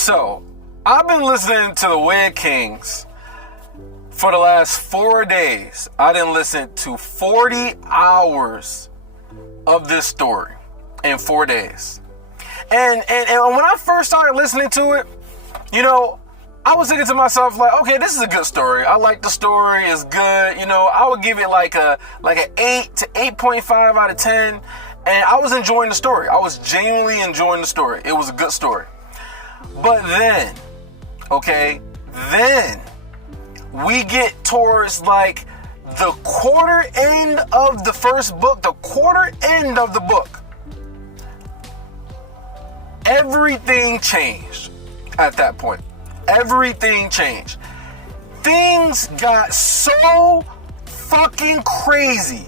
So, I've been listening to The Way of Kings for the last 4 days. I didn't listen to 40 hours of this story in 4 days. And when I first started listening to it, you know, I was thinking to myself, like, okay, this is a good story. I like the story. It's good. You know, I would give it like an 8 to 8.5 out of 10. And I was enjoying the story. I was genuinely enjoying the story. It was a good story. But then, then we get towards like the quarter end of the first book, the quarter end of the book. Everything changed at that point. Everything changed. Things got so fucking crazy.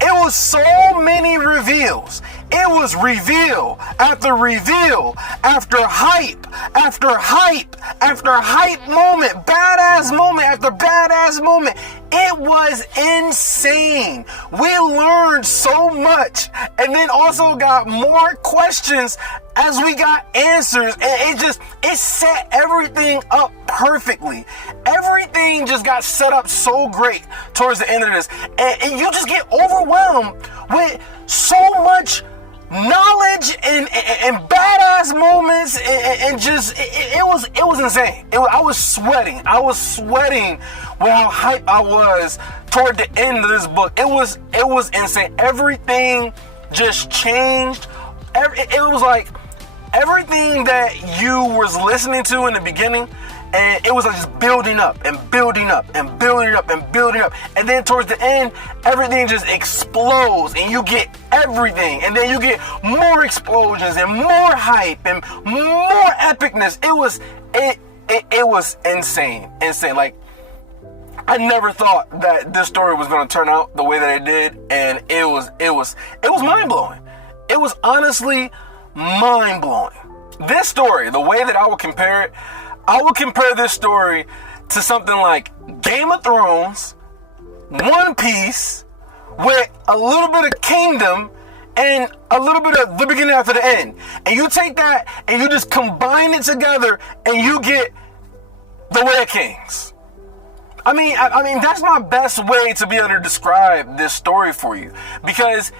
It was so many reveals. It was reveal after reveal after hype after hype after hype moment, badass moment after badass moment. It was insane. We learned so much and then also got more questions as we got answers, and it set everything up perfectly. Everything just got set up so great towards the end of this, and you just get overwhelmed with so much knowledge and badass moments, and just it was insane. I was sweating with how hyped I was toward the end of this book. It was insane. Everything just changed. It was like everything that you was listening to in the beginning, and it was like just building up and building up and building up and building up, and then towards the end, everything just explodes, and you get everything, and then you get more explosions and more hype and more epicness. It was insane. Like, I never thought that this story was going to turn out the way that it did, and it was mind blowing. It was honestly mind-blowing. This story, the way that I would compare it, I would compare this story to something like Game of Thrones, One Piece, with a little bit of Kingdom and a little bit of the beginning after the end. And you take that and you just combine it together and you get The Way of Kings. I mean, that's my best way to be able to describe this story for you, because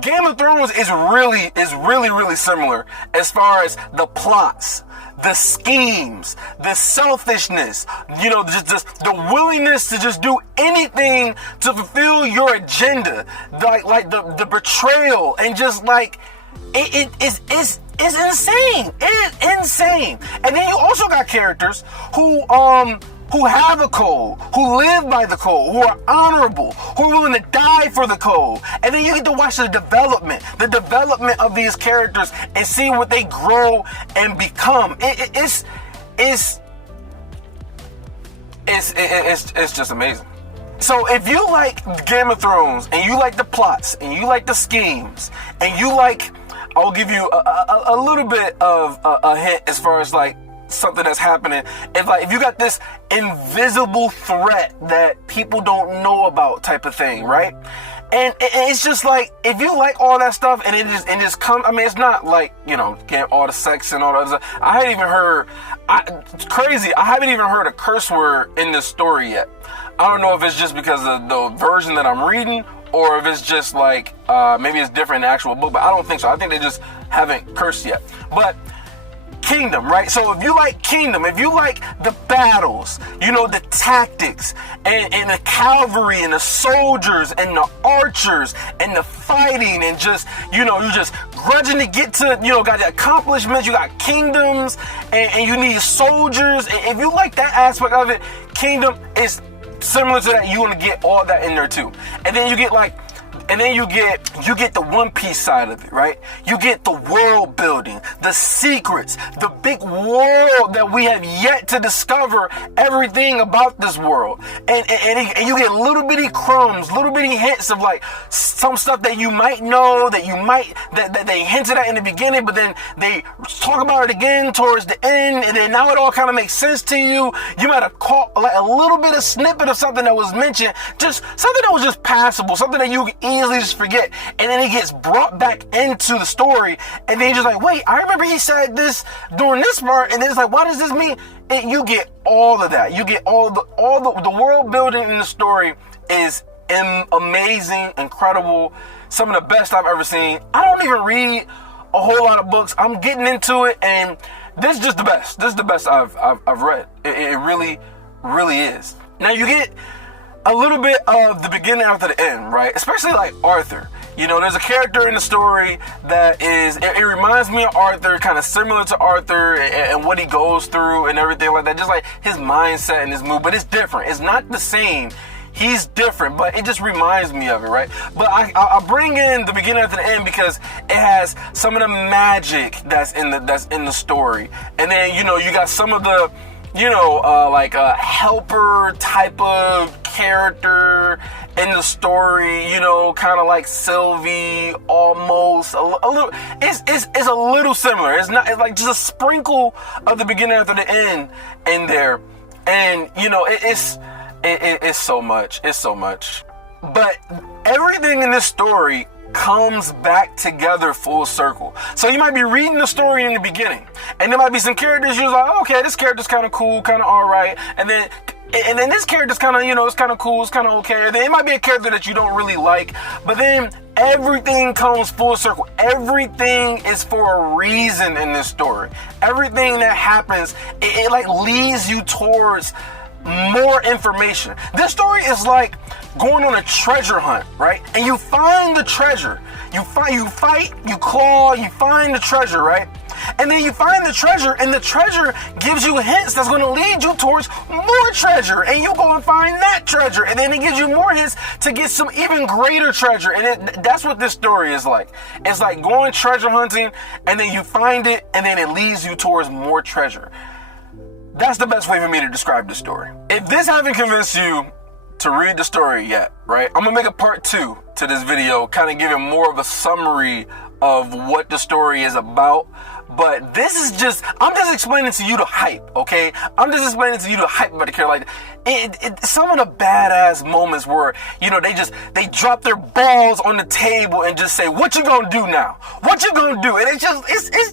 Game of Thrones is really similar as far as the plots, the schemes, the selfishness, you know, just the willingness to just do anything to fulfill your agenda, like the betrayal, and just like it's insane. It is insane. And then you also got characters who have a code, who live by the code, who are honorable, who are willing to die for the code. And then you get to watch the development of these characters and see what they grow and become. It's just amazing. So if you like Game of Thrones, and you like the plots, and you like the schemes, and you like, I'll give you a little bit of a hint as far as like something that's happening. If you got this invisible threat that people don't know about type of thing, right? And it's just like, if you like all that stuff, and it just comes, I mean, it's not like, you know, get all the sex and all that stuff. It's crazy, I haven't even heard a curse word in this story yet. I don't know if it's just because of the version that I'm reading, or if it's just like, maybe it's different in the actual book, but I don't think so. I think they just haven't cursed yet. But Kingdom, right? So if you like Kingdom, if you like the battles, you know, the tactics, and the cavalry, and the soldiers, and the archers, and the fighting, and just, you know, you just grudging to get to, you know, got the accomplishments, you got kingdoms, and you need soldiers. If you like that aspect of it, Kingdom is similar to that. You want to get all that in there too. And then you get like, and then you get the One Piece side of it, right? You get the world building, the secrets, the big world that we have yet to discover everything about this world. And you get little bitty crumbs, little bitty hints of like some stuff that you might know, that they hinted at in the beginning, but then they talk about it again towards the end, and then now it all kind of makes sense to you. You might have caught like a little bit of snippet of something that was mentioned, just something that was just passable, something that you could easily just forget. And then he gets brought back into the story, and then you're just like, wait, I remember he said this during this part, and then it's like, what does this mean? And you get all of that. You get all the world building in the story is amazing, incredible, some of the best I've ever seen. I don't even read a whole lot of books. I'm getting into it, and this is just the best. This is the best I've read. It really, really is. Now you get a little bit of the beginning after the end, right? Especially like Arthur. You know, there's a character in the story that is, it reminds me of Arthur, kind of similar to Arthur and what he goes through and everything like that. Just like his mindset and his mood, but it's different. It's not the same. He's different, but it just reminds me of it, right? But I bring in the beginning after the end because it has some of the magic that's in the story, and then, you know, you got some of the, you know, like a helper type of character in the story, you know, kind of like Sylvie, almost a little. It's a little similar. It's not. It's like just a sprinkle of the beginning after the end in there, and you know, it's so much. It's so much. But everything in this story comes back together full circle. So you might be reading the story in the beginning, and there might be some characters you're like, okay, this character's kind of cool, kind of all right, and then this character's kind of, you know, it's kind of cool, it's kind of okay. And then it might be a character that you don't really like, but then everything comes full circle. Everything is for a reason in this story. Everything that happens, it like leads you towards more information. This story is like going on a treasure hunt, right? And you find the treasure. You fight, you claw, you find the treasure, right? And then you find the treasure, and the treasure gives you hints that's going to lead you towards more treasure, and you go and find that treasure, and then it gives you more hints to get some even greater treasure. And that's what this story is like. It's like going treasure hunting, and then you find it, and then it leads you towards more treasure. That's the best way for me to describe the story. If this haven't convinced you to read the story yet, right, I'm gonna make a part 2 to this video, kind of giving more of a summary of what the story is about. But this is just, I'm just explaining to you the hype, okay? I'm just explaining to you the hype about the character. Like, some of the badass moments where, you know, they drop their balls on the table and just say, what you gonna do now? What you gonna do? And it's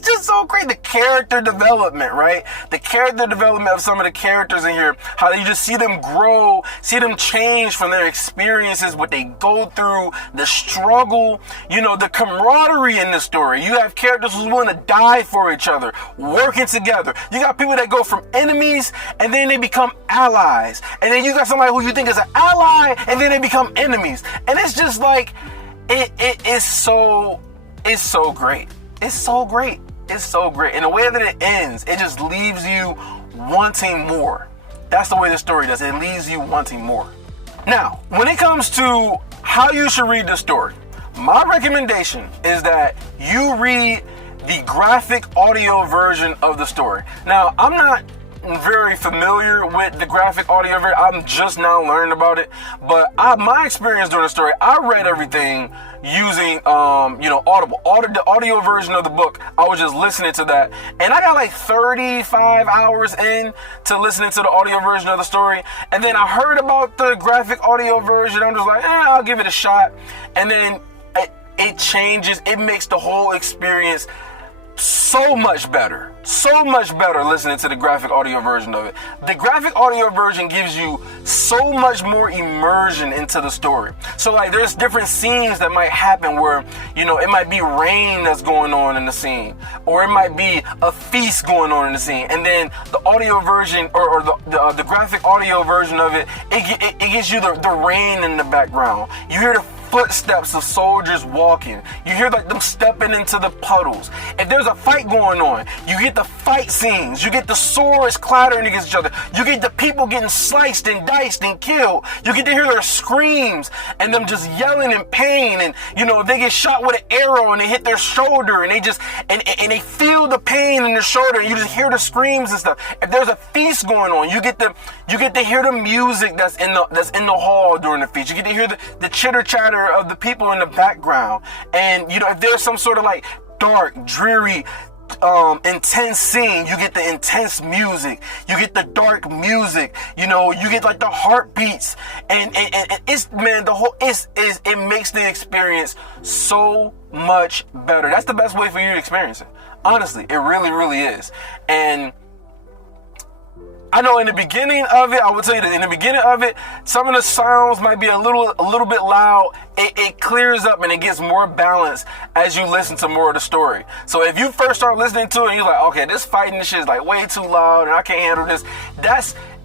just so great. The character development, right? The character development of some of the characters in here, how you just see them grow, see them change from their experiences, what they go through, the struggle, you know, the camaraderie in the story. You have characters who's willing to die for each other, working together. You got people that go from enemies and then they become allies. And then you got somebody who you think is an ally and then they become enemies. And it's just like, it's so great. It's so great. It's so great. And the way that it ends, it just leaves you wanting more. That's the way the story does. It leaves you wanting more. Now, when it comes to how you should read the story, my recommendation is that you read the graphic audio version of the story. Now, I'm not very familiar with the graphic audio version. I'm just now learning about it. But my experience during the story, I read everything using, Audible. The audio version of the book, I was just listening to that. And I got like 35 hours in to listening to the audio version of the story. And then I heard about the graphic audio version. I'm just like, I'll give it a shot. And then it changes. It makes the whole experience so much better listening to the graphic audio version of it. The graphic audio version gives you so much more immersion into the story. So like there's different scenes that might happen where, you know, it might be rain that's going on in the scene, or it might be a feast going on in the scene, and then the audio version or the graphic audio version of it gives you the rain in the background. You hear the footsteps of soldiers walking. You hear like them stepping into the puddles. If there's a fight going on, you get the fight scenes. You get the swords clattering against each other. You get the people getting sliced and diced and killed. You get to hear their screams and them just yelling in pain. And you know, they get shot with an arrow and they hit their shoulder and they just and they feel the pain in their shoulder. And you just hear the screams and stuff. If there's a feast going on, you get to hear the music that's in the hall during the feast. You get to hear the chitter chatter of the people in the background. And you know, if there's some sort of like dark, dreary intense scene, you get the intense music, you get the dark music, you know, you get like the heartbeats, and it's, man, it makes the experience so much better. That's the best way for you to experience it. Honestly, it really, really is. And I know in the beginning of it, I will tell you that in the beginning of it, some of the sounds might be a little bit loud. It clears up and it gets more balanced as you listen to more of the story. So if you first start listening to it and you're like, okay, this fighting shit is like way too loud and I can't handle this,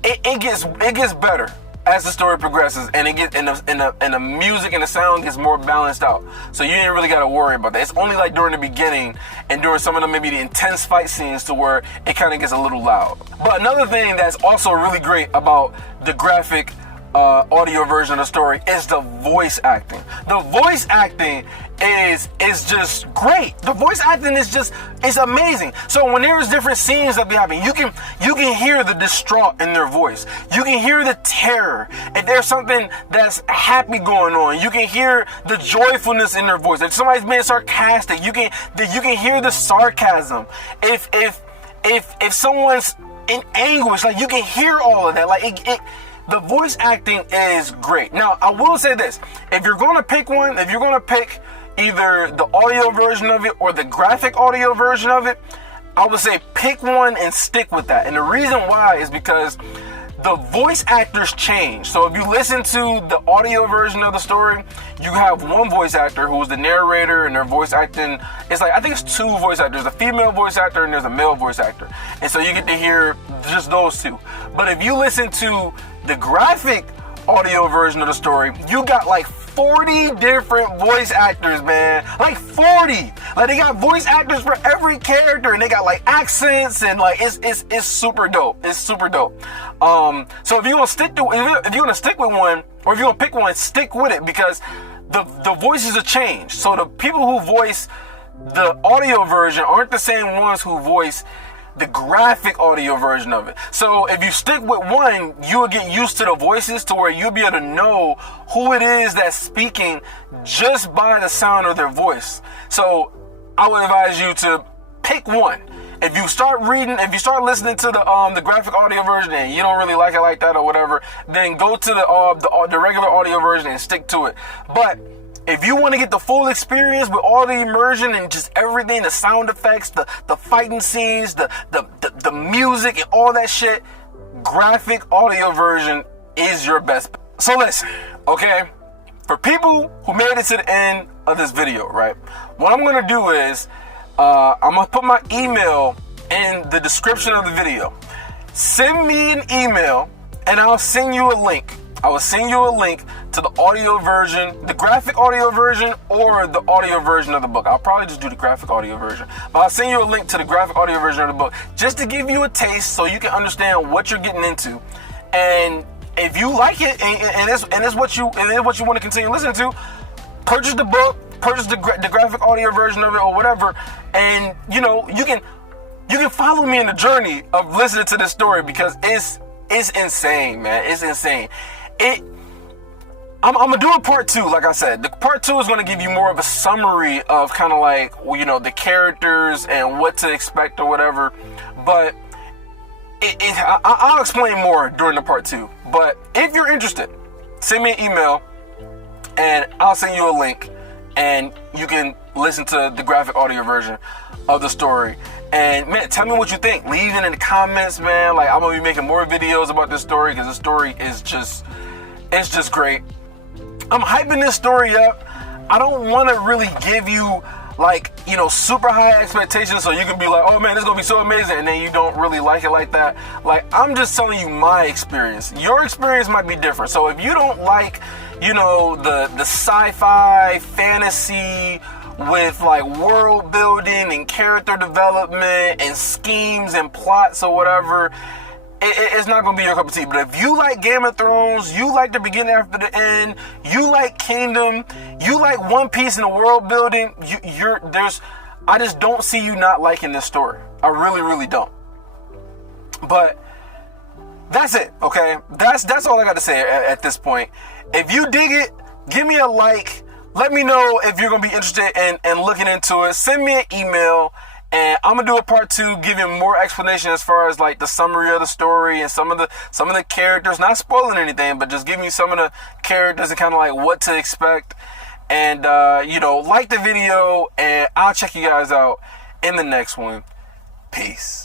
it gets better as the story progresses, and it gets and the music and the sound gets more balanced out. So you ain't really got to worry about that. It's only like during the beginning and during some of the maybe the intense fight scenes to where it kind of gets a little loud. But another thing that's also really great about the graphic audio version of the story is the voice acting. The voice acting is just great. The voice acting is amazing. So when there's different scenes that be happening, you can hear the distraught in their voice. You can hear the terror. If there's something that's happy going on, you can hear the joyfulness in their voice. If somebody's being sarcastic, you can hear the sarcasm. If someone's in anguish, like, you can hear all of that. Like the voice acting is great. Now, I will say this. If you're going to pick one, if you're going to pick either the audio version of it or the graphic audio version of it, I would say pick one and stick with that. And the reason why is because the voice actors change. So if you listen to the audio version of the story, you have one voice actor who's the narrator, and their voice acting, it's like, I think it's two voice actors. There's a female voice actor and there's a male voice actor. And so you get to hear just those two. But if you listen to the graphic audio version of the story, you got like 40 different voice actors, man. Like 40. Like, they got voice actors for every character, and they got like accents, and like it's super dope. It's super dope. So if you're gonna stick with one, or if you're gonna pick one, stick with it, because the voices have changed. So the people who voice the audio version aren't the same ones who voice the graphic audio version of it. So if you stick with one, you will get used to the voices to where you'll be able to know who it is that's speaking just by the sound of their voice. So I would advise you to pick one. If you start listening to the graphic audio version and you don't really like it like that or whatever, then go to the regular audio version and stick to it. But if you want to get the full experience with all the immersion and just everything, the sound effects, the fighting scenes, the music and all that shit, graphic audio version is your best bet. So listen, okay? For people who made it to the end of this video, right? What I'm going to do is, I'm going to put my email in the description of the video. Send me an email and I'll send you a link. I will send you a link to the audio version, the graphic audio version, or the audio version of the book. I'll probably just do the graphic audio version, but I'll send you a link to the graphic audio version of the book just to give you a taste so you can understand what you're getting into. And if you like it and it's what you want to continue listening to, purchase the book, purchase the graphic audio version of it or whatever, and you can follow me in the journey of listening to this story, because it's insane, man. It's insane. I'm gonna do a part 2, like I said. The part 2 is gonna give you more of a summary of kind of like, the characters and what to expect or whatever. But I'll explain more during the part 2. But if you're interested, send me an email and I'll send you a link, and you can listen to the graphic audio version of the story. And man, tell me what you think. Leave it in the comments, man. Like, I'm gonna be making more videos about this story, because the story is it's just great. I'm hyping this story up. I don't want to really give you like, super high expectations so you can be like, oh man, this is gonna be so amazing, and then you don't really like it like that. Like, I'm just telling you my experience. Your experience might be different. So if you don't like, the sci-fi fantasy with like world building and character development and schemes and plots or whatever, it's not gonna be your cup of tea. But if you like Game of Thrones, you like the beginning after the end, you like Kingdom, you like One Piece and the world building, I just don't see you not liking this story. I really, really don't. But that's it, okay? That's all I got to say at this point. If you dig it, give me a like. Let me know if you're going to be interested in looking into it. Send me an email, And I'm gonna do a part 2, giving more explanation as far as like the summary of the story and some of the characters, not spoiling anything, but just giving you some of the characters and kind of like what to expect. And like the video, and I'll check you guys out in the next one. Peace.